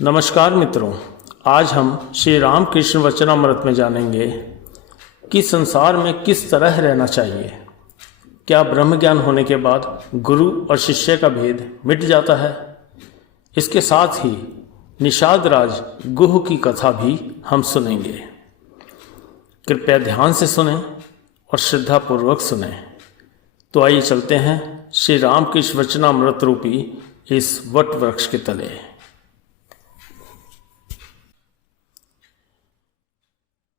नमस्कार मित्रों, आज हम श्री रामकृष्ण वचनामृत में जानेंगे कि संसार में किस तरह रहना चाहिए। क्या ब्रह्म ज्ञान होने के बाद गुरु और शिष्य का भेद मिट जाता है? इसके साथ ही निषाद राज गुह की कथा भी हम सुनेंगे। कृपया ध्यान से सुने और श्रद्धापूर्वक सुने। तो आइए चलते हैं श्री रामकृष्ण वचनामृत रूपी इस वट वृक्ष के तले।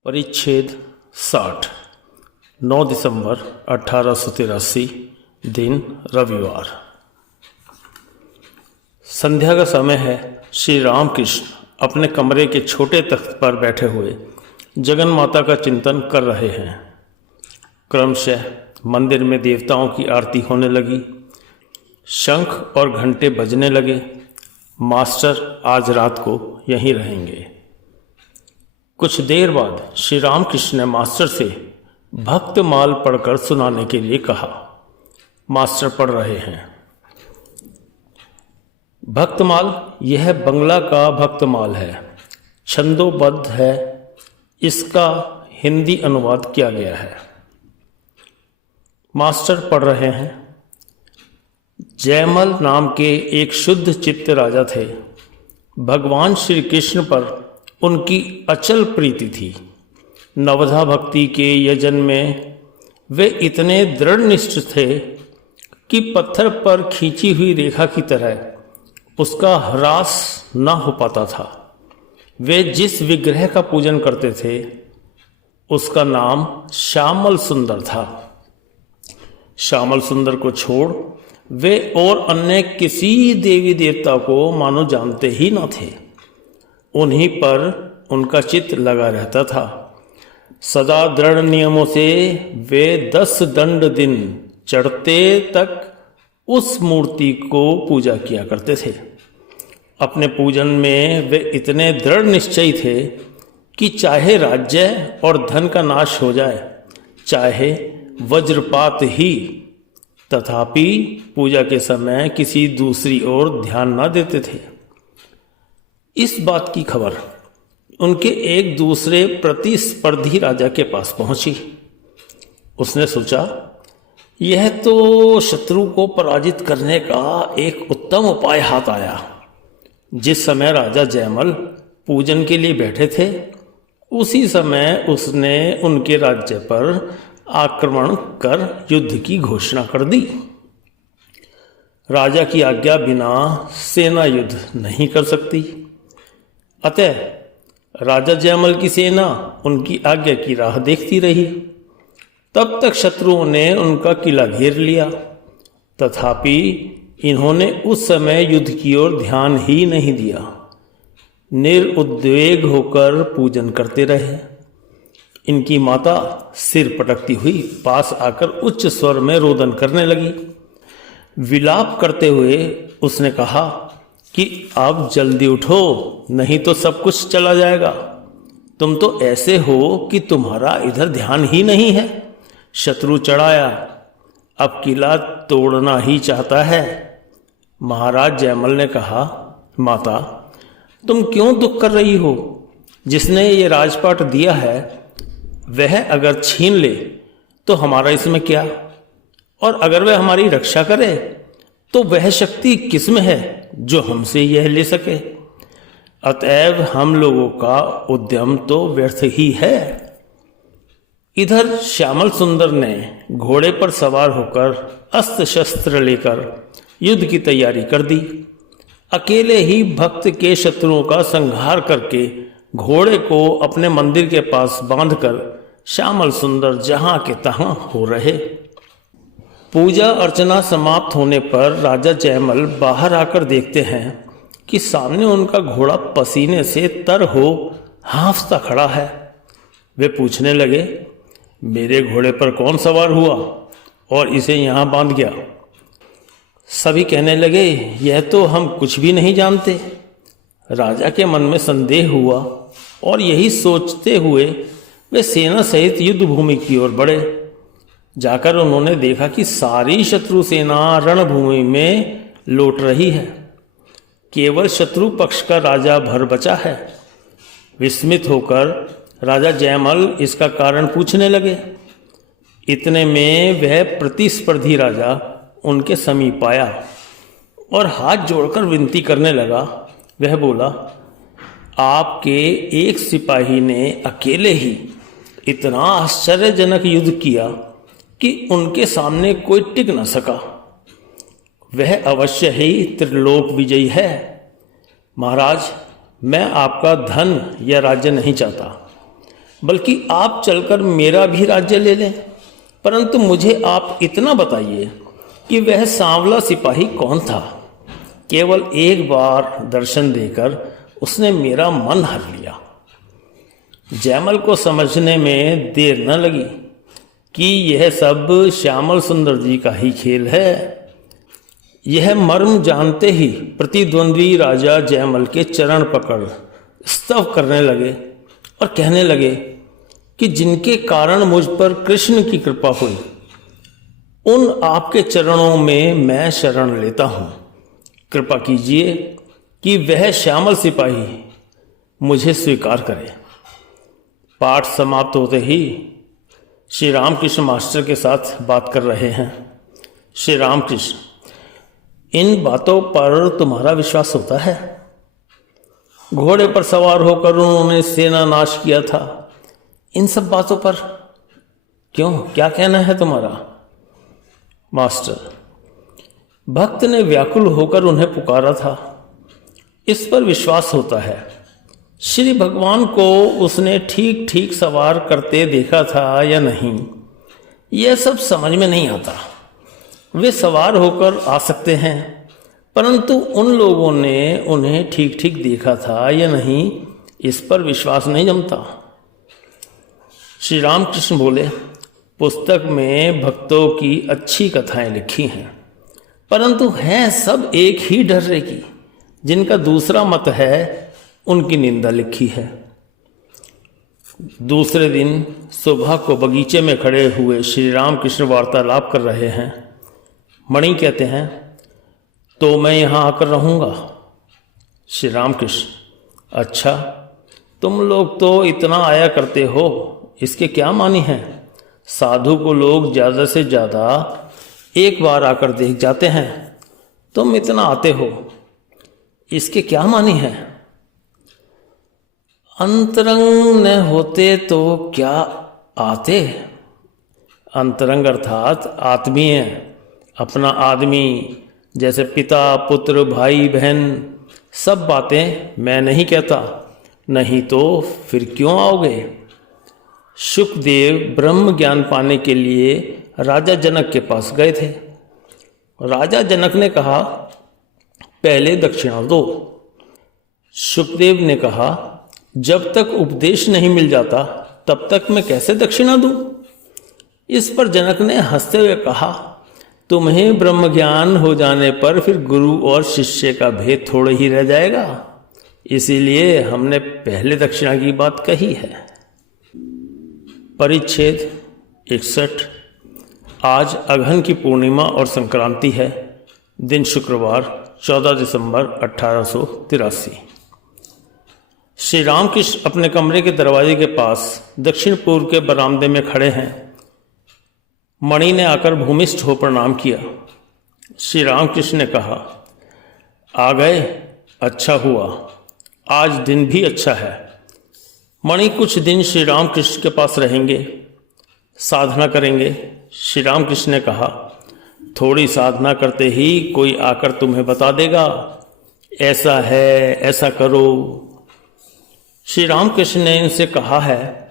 परिच्छेद 60। 9 दिसंबर 1883, दिन रविवार। संध्या का समय है। श्री रामकृष्ण अपने कमरे के छोटे तख्त पर बैठे हुए जगन माता का चिंतन कर रहे हैं। क्रमशः मंदिर में देवताओं की आरती होने लगी। शंख और घंटे बजने लगे। मास्टर आज रात को यहीं रहेंगे। कुछ देर बाद श्री रामकृष्ण ने मास्टर से भक्तमाल पढ़कर सुनाने के लिए कहा। मास्टर पढ़ रहे हैं। भक्तमाल यह बंगला का भक्तमाल है, छंदोबद्ध है। इसका हिंदी अनुवाद किया गया है। मास्टर पढ़ रहे हैं। जयमल नाम के एक शुद्ध चित्त राजा थे। भगवान श्री कृष्ण पर उनकी अचल प्रीति थी। नवधा भक्ति के यजन में वे इतने दृढ़ निष्ठ थे कि पत्थर पर खींची हुई रेखा की तरह उसका ह्रास न हो पाता था। वे जिस विग्रह का पूजन करते थे उसका नाम श्यामल सुंदर था। श्यामल सुंदर को छोड़ वे और अन्य किसी देवी देवता को मानो जानते ही न थे। उन्हीं पर उनका चित्त लगा रहता था। सदा दृढ़ नियमों से वे 10 दंड दिन चढ़ते तक उस मूर्ति को पूजा किया करते थे। अपने पूजन में वे इतने दृढ़ निश्चयी थे कि चाहे राज्य और धन का नाश हो जाए, चाहे वज्रपात ही, तथापि पूजा के समय किसी दूसरी ओर ध्यान न देते थे। इस बात की खबर उनके एक दूसरे प्रतिस्पर्धी राजा के पास पहुंची। उसने सोचा, यह तो शत्रु को पराजित करने का एक उत्तम उपाय हाथ आया। जिस समय राजा जयमल पूजन के लिए बैठे थे, उसी समय उसने उनके राज्य पर आक्रमण कर युद्ध की घोषणा कर दी। राजा की आज्ञा बिना सेना युद्ध नहीं कर सकती। अतः राजा जयमल की सेना उनकी आज्ञा की राह देखती रही। तब तक शत्रुओं ने उनका किला घेर लिया। तथापि इन्होंने उस समय युद्ध की ओर ध्यान ही नहीं दिया। निरुद्वेग होकर पूजन करते रहे। इनकी माता सिर पटकती हुई पास आकर उच्च स्वर में रोदन करने लगी। विलाप करते हुए उसने कहा कि अब जल्दी उठो, नहीं तो सब कुछ चला जाएगा। तुम तो ऐसे हो कि तुम्हारा इधर ध्यान ही नहीं है। शत्रु चढ़ाया, अब किला तोड़ना ही चाहता है। महाराज जयमल ने कहा, माता तुम क्यों दुख कर रही हो? जिसने ये राजपाट दिया है वह अगर छीन ले तो हमारा इसमें क्या? और अगर वह हमारी रक्षा करे तो वह शक्ति किसमें है जो हमसे यह ले सके? अतएव हम लोगों का उद्यम तो व्यर्थ ही है। इधर श्यामल सुंदर ने घोड़े पर सवार होकर अस्त्र शस्त्र लेकर युद्ध की तैयारी कर दी। अकेले ही भक्त के शत्रुओं का संहार करके घोड़े को अपने मंदिर के पास बांधकर श्यामल सुंदर जहां के तहां हो रहे। पूजा अर्चना समाप्त होने पर राजा जयमल बाहर आकर देखते हैं कि सामने उनका घोड़ा पसीने से तर हो हांफता खड़ा है। वे पूछने लगे, मेरे घोड़े पर कौन सवार हुआ और इसे यहाँ बांध गया? सभी कहने लगे, यह तो हम कुछ भी नहीं जानते। राजा के मन में संदेह हुआ और यही सोचते हुए वे सेना सहित युद्ध भूमि की ओर बढ़े। जाकर उन्होंने देखा कि सारी शत्रु सेना रणभूमि में लौट रही है। केवल शत्रु पक्ष का राजा भर बचा है। विस्मित होकर राजा जयमल इसका कारण पूछने लगे। इतने में वह प्रतिस्पर्धी राजा उनके समीप आया और हाथ जोड़कर विनती करने लगा। वह बोला, आपके एक सिपाही ने अकेले ही इतना आश्चर्यजनक युद्ध किया कि उनके सामने कोई टिक न सका। वह अवश्य ही त्रिलोक विजयी है। महाराज, मैं आपका धन या राज्य नहीं चाहता, बल्कि आप चलकर मेरा भी राज्य ले लें। परंतु मुझे आप इतना बताइए कि वह सांवला सिपाही कौन था। केवल एक बार दर्शन देकर उसने मेरा मन हर लिया। जयमल को समझने में देर न लगी कि यह सब श्यामल सुंदर जी का ही खेल है। यह मर्म जानते ही प्रतिद्वंद्वी राजा जयमल के चरण पकड़ स्तव करने लगे और कहने लगे कि जिनके कारण मुझ पर कृष्ण की कृपा हुई, उन आपके चरणों में मैं शरण लेता हूँ। कृपा कीजिए कि वह श्यामल सिपाही मुझे स्वीकार करे। पाठ समाप्त होते ही श्री रामकृष्ण मास्टर के साथ बात कर रहे हैं। श्री रामकृष्ण, इन बातों पर तुम्हारा विश्वास होता है? घोड़े पर सवार होकर उन्होंने सेना नाश किया था। इन सब बातों पर क्यों, क्या कहना है तुम्हारा? मास्टर, भक्त ने व्याकुल होकर उन्हें पुकारा था, इस पर विश्वास होता है। श्री भगवान को उसने ठीक ठीक सवार करते देखा था या नहीं, यह सब समझ में नहीं आता। वे सवार होकर आ सकते हैं, परंतु उन लोगों ने उन्हें ठीक ठीक देखा था या नहीं, इस पर विश्वास नहीं जमता। श्री रामकृष्ण बोले, पुस्तक में भक्तों की अच्छी कथाएं लिखी हैं, परंतु हैं सब एक ही ढर्रे की। जिनका दूसरा मत है उनकी निंदा लिखी है। दूसरे दिन सुबह को बगीचे में खड़े हुए श्री रामकृष्ण वार्तालाप कर रहे हैं। मणि कहते हैं, तो मैं यहाँ आकर रहूँगा। श्री रामकृष्ण, अच्छा, तुम लोग तो इतना आया करते हो, इसके क्या मानी है? साधु को लोग ज़्यादा से ज़्यादा एक बार आकर देख जाते हैं, तुम इतना आते हो, इसके क्या मानी है? अंतरंग न होते तो क्या आते? अंतरंग अर्थात आत्मीय, अपना आदमी, जैसे पिता पुत्र भाई बहन, सब बातें मैं नहीं कहता, नहीं तो फिर क्यों आओगे? शुकदेव ब्रह्म ज्ञान पाने के लिए राजा जनक के पास गए थे। राजा जनक ने कहा, पहले दक्षिणा दो। शुकदेव ने कहा, जब तक उपदेश नहीं मिल जाता तब तक मैं कैसे दक्षिणा दूं? इस पर जनक ने हंसते हुए कहा, तुम्हें ब्रह्म ज्ञान हो जाने पर फिर गुरु और शिष्य का भेद थोड़े ही रह जाएगा, इसीलिए हमने पहले दक्षिणा की बात कही है। परिच्छेद 61। आज अगहन की पूर्णिमा और संक्रांति है। दिन शुक्रवार 14 दिसंबर 1883। श्री रामकृष्ण अपने कमरे के दरवाजे के पास दक्षिण पूर्व के बरामदे में खड़े हैं। मणि ने आकर भूमिष्ठ हो प्रणाम किया। श्री रामकृष्ण ने कहा, आ गए, अच्छा हुआ, आज दिन भी अच्छा है। मणि कुछ दिन श्री रामकृष्ण के पास रहेंगे, साधना करेंगे। श्री रामकृष्ण ने कहा, थोड़ी साधना करते ही कोई आकर तुम्हें बता देगा, ऐसा है, ऐसा करो। श्री रामकृष्ण ने इनसे कहा है,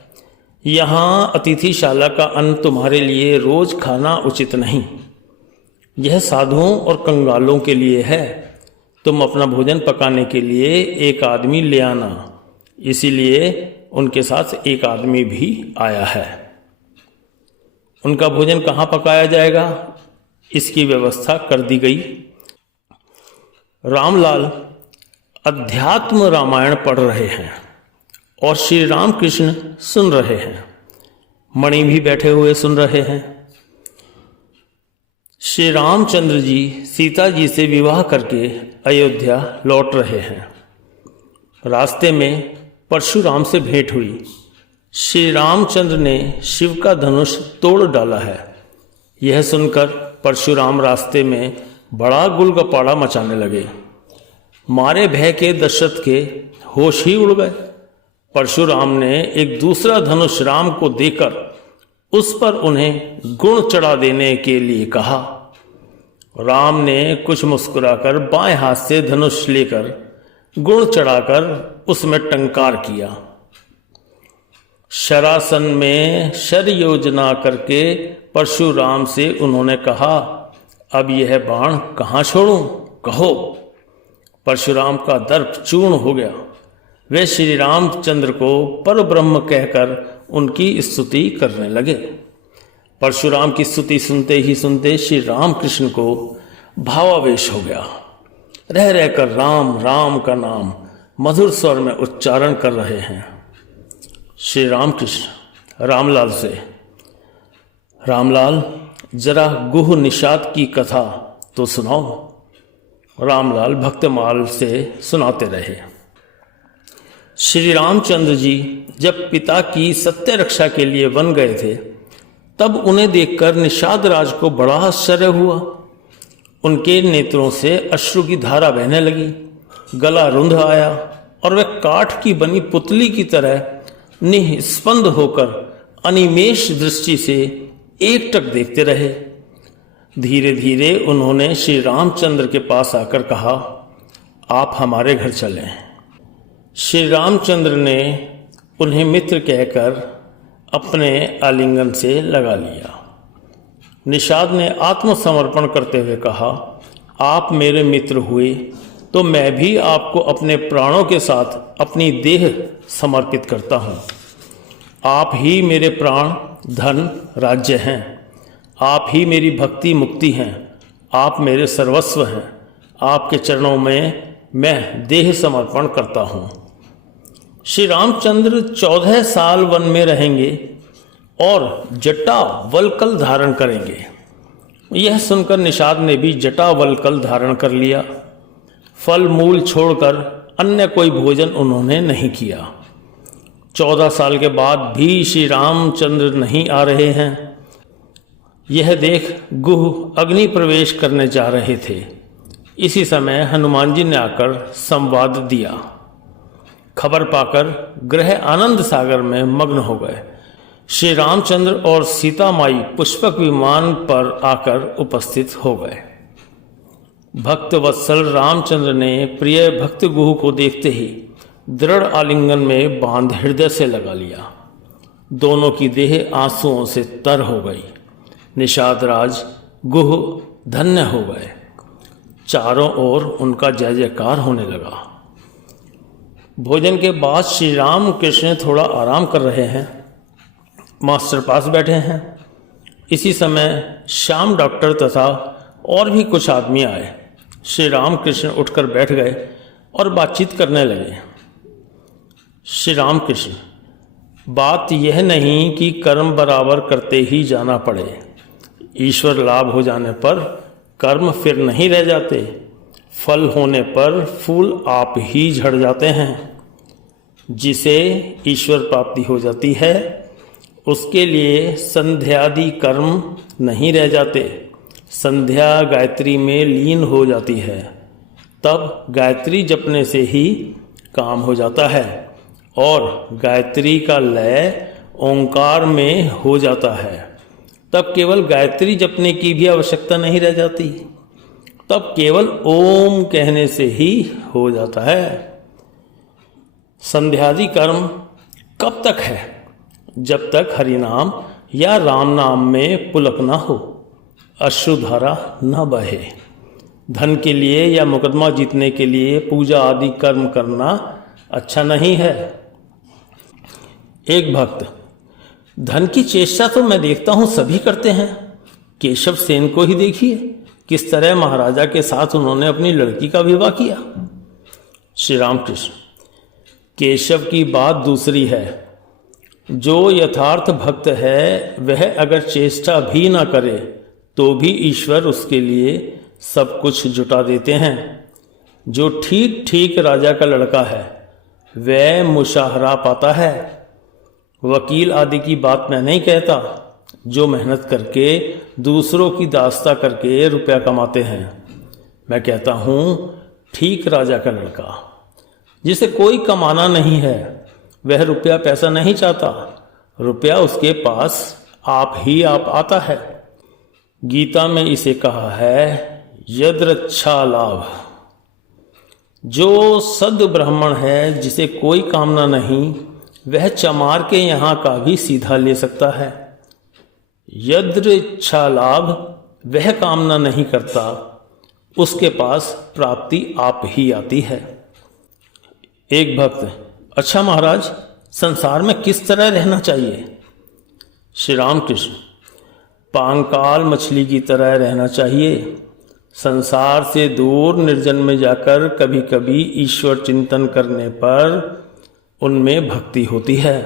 यहाँ अतिथिशाला का अन्न तुम्हारे लिए रोज खाना उचित नहीं, यह साधुओं और कंगालों के लिए है। तुम अपना भोजन पकाने के लिए एक आदमी ले आना। इसीलिए उनके साथ एक आदमी भी आया है। उनका भोजन कहाँ पकाया जाएगा, इसकी व्यवस्था कर दी गई। रामलाल अध्यात्म रामायण पढ़ रहे हैं और श्री रामकृष्ण सुन रहे हैं। मणि भी बैठे हुए सुन रहे हैं। श्री रामचंद्र जी सीता जी से विवाह करके अयोध्या लौट रहे हैं। रास्ते में परशुराम से भेंट हुई। श्री रामचंद्र ने शिव का धनुष तोड़ डाला है। यह सुनकर परशुराम रास्ते में बड़ा गुलगपाड़ा मचाने लगे। मारे भय के दशरथ के होश ही उड़ गए। परशुराम ने एक दूसरा धनुष राम को देकर उस पर उन्हें गुण चढ़ा देने के लिए कहा। राम ने कुछ मुस्कुराकर बाएं हाथ से धनुष लेकर गुण चढ़ाकर उसमें टंकार किया। शरासन में शर योजना करके परशुराम से उन्होंने कहा, अब यह बाण कहाँ छोड़ूं, कहो। परशुराम का दर्प चूर्ण हो गया। वे श्री रामचंद्र को परब्रह्म कहकर उनकी स्तुति करने लगे। परशुराम की स्तुति सुनते ही सुनते श्री रामकृष्ण को भावावेश हो गया। रह रहकर राम राम का नाम मधुर स्वर में उच्चारण कर रहे हैं। श्री रामकृष्ण रामलाल से, रामलाल जरा गुह निषाद की कथा तो सुनाओ। रामलाल भक्तमाल से सुनाते रहे। श्री रामचंद्र जी जब पिता की सत्य रक्षा के लिए वन गए थे, तब उन्हें देखकर निषाद राज को बड़ा आश्चर्य हुआ। उनके नेत्रों से अश्रु की धारा बहने लगी, गला रुंध आया और वे काठ की बनी पुतली की तरह निस्पंद होकर अनिमेष दृष्टि से एकटक देखते रहे। धीरे धीरे उन्होंने श्री रामचंद्र के पास आकर कहा, आप हमारे घर चलें। श्री रामचंद्र ने उन्हें मित्र कहकर अपने आलिंगन से लगा लिया। निषाद ने आत्मसमर्पण करते हुए कहा, आप मेरे मित्र हुए तो मैं भी आपको अपने प्राणों के साथ अपनी देह समर्पित करता हूँ। आप ही मेरे प्राण, धन, राज्य हैं। आप ही मेरी भक्ति मुक्ति हैं। आप मेरे सर्वस्व हैं। आपके चरणों में मैं देह समर्पण करता हूँ। श्री रामचंद्र 14 साल वन में रहेंगे और जटा वलकल धारण करेंगे। यह सुनकर निषाद ने भी जटा वलकल धारण कर लिया। फल मूल छोड़कर अन्य कोई भोजन उन्होंने नहीं किया। 14 साल के बाद भी श्री रामचंद्र नहीं आ रहे हैं। यह देख गुह अग्नि प्रवेश करने जा रहे थे। इसी समय हनुमान जी ने आकर संवाद दिया। खबर पाकर ग्रह आनंद सागर में मग्न हो गए। श्री रामचंद्र और सीता माई पुष्पक विमान पर आकर उपस्थित हो गए। भक्त वत्सल रामचंद्र ने प्रिय भक्त गुह को देखते ही दृढ़ आलिंगन में बांध हृदय से लगा लिया। दोनों की देह आंसुओं से तर हो गई। निषाद राज गुह धन्य हो गए। चारों ओर उनका जय जयकार होने लगा। भोजन के बाद श्री राम कृष्ण थोड़ा आराम कर रहे हैं। मास्टर पास बैठे हैं। इसी समय श्याम डॉक्टर तथा और भी कुछ आदमी आए। श्री राम कृष्ण उठकर बैठ गए और बातचीत करने लगे। श्री राम कृष्ण, बात यह नहीं कि कर्म बराबर करते ही जाना पड़े। ईश्वर लाभ हो जाने पर कर्म फिर नहीं रह जाते। फल होने पर फूल आप ही झड़ जाते हैं। जिसे ईश्वर प्राप्ति हो जाती है उसके लिए संध्यादि कर्म नहीं रह जाते। संध्या गायत्री में लीन हो जाती है, तब गायत्री जपने से ही काम हो जाता है और गायत्री का लय ओंकार में हो जाता है। तब केवल गायत्री जपने की भी आवश्यकता नहीं रह जाती। तब केवल ओम कहने से ही हो जाता है। संध्यादि कर्म कब तक है? जब तक हरिनाम या राम नाम में पुलक न हो, अश्रुधारा न बहे। धन के लिए या मुकदमा जीतने के लिए पूजा आदि कर्म करना अच्छा नहीं है। एक भक्त, धन की चेष्टा तो मैं देखता हूं सभी करते हैं। केशव सेन को ही देखिए, किस तरह महाराजा के साथ उन्होंने अपनी लड़की का विवाह किया। श्री रामकृष्ण, केशव की बात दूसरी है। जो यथार्थ भक्त है वह अगर चेष्टा भी ना करे तो भी ईश्वर उसके लिए सब कुछ जुटा देते हैं। जो ठीक ठीक राजा का लड़का है वह मुशाहरा पाता है। वकील आदि की बात मैं नहीं कहता, जो मेहनत करके दूसरों की दास्ता करके रुपया कमाते हैं। मैं कहता हूँ ठीक राजा का लड़का, जिसे कोई कमाना नहीं है, वह रुपया पैसा नहीं चाहता, रुपया उसके पास आप ही आप आता है। गीता में इसे कहा है यदृच्छा लाभ। जो सद ब्राह्मण है, जिसे कोई कामना नहीं, वह चमार के यहाँ का भी सीधा ले सकता है। यदृच्छा लाभ, वह कामना नहीं करता, उसके पास प्राप्ति आप ही आती है। एक भक्त, अच्छा महाराज, संसार में किस तरह रहना चाहिए? श्री रामकृष्ण, पांकाल मछली की तरह रहना चाहिए। संसार से दूर निर्जन में जाकर कभी कभी ईश्वर चिंतन करने पर उनमें भक्ति होती है,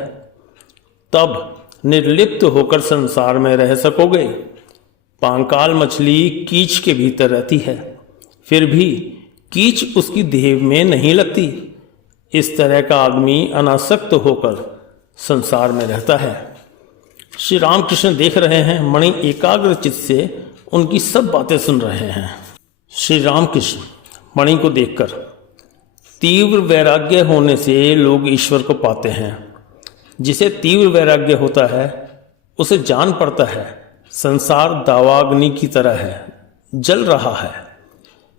तब निर्लिप्त होकर संसार में रह सकोगे। पांकाल मछली कीच के भीतर रहती है, फिर भी कीच उसकी देह में नहीं लगती। इस तरह का आदमी अनासक्त होकर संसार में रहता है। श्री रामकृष्ण देख रहे हैं, मणि एकाग्र चित्त से उनकी सब बातें सुन रहे हैं। श्री रामकृष्ण मणि को देखकर, तीव्र वैराग्य होने से लोग ईश्वर को पाते हैं। जिसे तीव्र वैराग्य होता है उसे जान पड़ता है संसार दावाग्नि की तरह है, जल रहा है।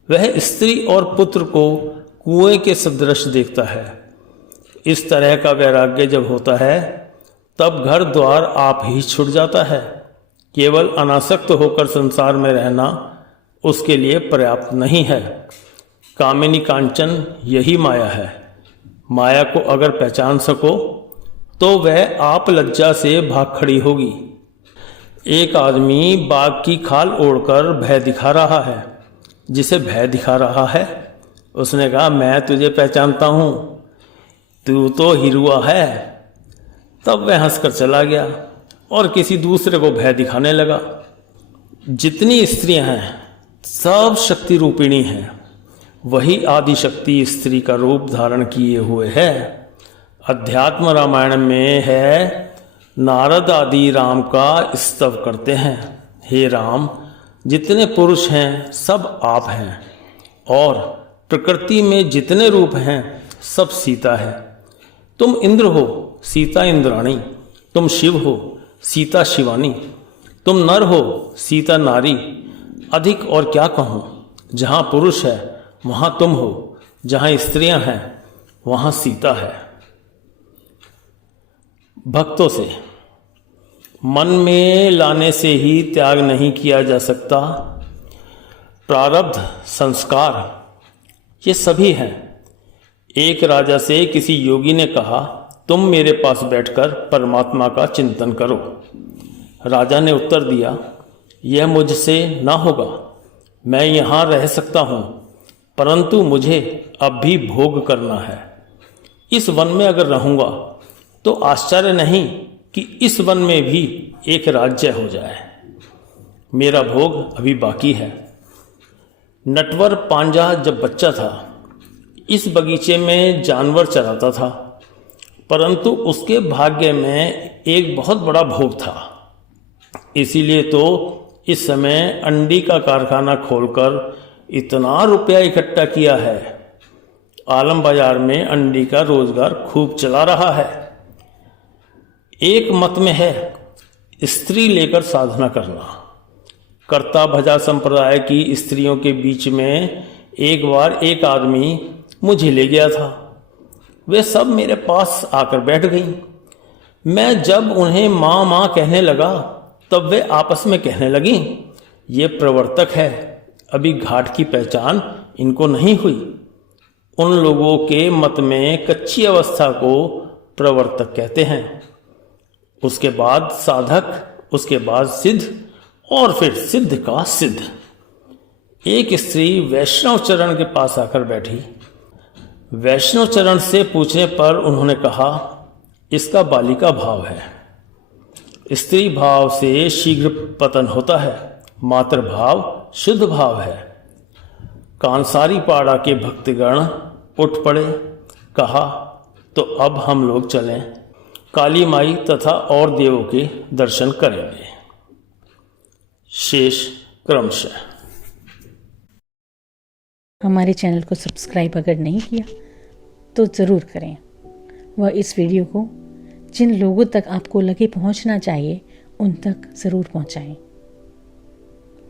वह स्त्री और पुत्र को कुएं के सदृश देखता है। इस तरह का वैराग्य जब होता है तब घर द्वार आप ही छूट जाता है। केवल अनासक्त होकर संसार में रहना उसके लिए पर्याप्त नहीं है। कामिनी कांचन यही माया है। माया को अगर पहचान सको तो वह आप लज्जा से भाग खड़ी होगी। एक आदमी बाघ की खाल ओढ़कर भय दिखा रहा है। जिसे भय दिखा रहा है उसने कहा, मैं तुझे पहचानता हूं, तू तो हिरुआ है। तब वह हंसकर चला गया और किसी दूसरे को भय दिखाने लगा। जितनी स्त्रियां हैं सब शक्ति रूपिणी हैं। वही आदि शक्ति स्त्री का रूप धारण किए हुए है। अध्यात्म रामायण में है, नारद आदि राम का स्तव करते हैं। हे राम, जितने पुरुष हैं सब आप हैं, और प्रकृति में जितने रूप हैं सब सीता है। तुम इंद्र हो, सीता इंद्राणी। तुम शिव हो, सीता शिवानी। तुम नर हो, सीता नारी। अधिक और क्या कहूँ? जहाँ पुरुष है वहाँ तुम हो, जहाँ स्त्रियाँ हैं वहाँ सीता है। भक्तों से, मन में लाने से ही त्याग नहीं किया जा सकता। प्रारब्ध, संस्कार, ये सभी हैं। एक राजा से किसी योगी ने कहा, तुम मेरे पास बैठकर परमात्मा का चिंतन करो। राजा ने उत्तर दिया, यह मुझसे ना होगा। मैं यहाँ रह सकता हूँ, परंतु मुझे अब भी भोग करना है। इस वन में अगर रहूँगा तो आश्चर्य नहीं कि इस वन में भी एक राज्य हो जाए। मेरा भोग अभी बाकी है। नटवर पांजा जब बच्चा था इस बगीचे में जानवर चराता था, परंतु उसके भाग्य में एक बहुत बड़ा भोग था। इसीलिए तो इस समय अंडी का कारखाना खोलकर इतना रुपया इकट्ठा किया है। आलम बाजार में अंडी का रोजगार खूब चला रहा है। एक मत में है स्त्री लेकर साधना करना। कर्ता भजा संप्रदाय की स्त्रियों के बीच में एक बार एक आदमी मुझे ले गया था। वे सब मेरे पास आकर बैठ गईं। मैं जब उन्हें माँ माँ कहने लगा तब वे आपस में कहने लगीं, ये प्रवर्तक है, अभी घाट की पहचान इनको नहीं हुई। उन लोगों के मत में कच्ची अवस्था को प्रवर्तक कहते हैं, उसके बाद साधक, उसके बाद सिद्ध, और फिर सिद्ध का सिद्ध। एक स्त्री वैष्णव चरण के पास आकर बैठी। वैष्णव चरण से पूछने पर उन्होंने कहा, इसका बालिका भाव है। स्त्री भाव से शीघ्र पतन होता है। मातृभाव शुद्ध भाव है। कांसारी पाड़ा के भक्तगण उठ पड़े। कहा, तो अब हम लोग चलें, काली माई तथा और देवों के दर्शन करेंगे। शेष क्रमशः। हमारे चैनल को सब्सक्राइब अगर नहीं किया तो ज़रूर करें, वह इस वीडियो को जिन लोगों तक आपको लगे पहुंचना चाहिए उन तक ज़रूर पहुंचाएं।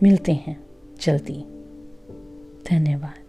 मिलते हैं जल्दी। धन्यवाद।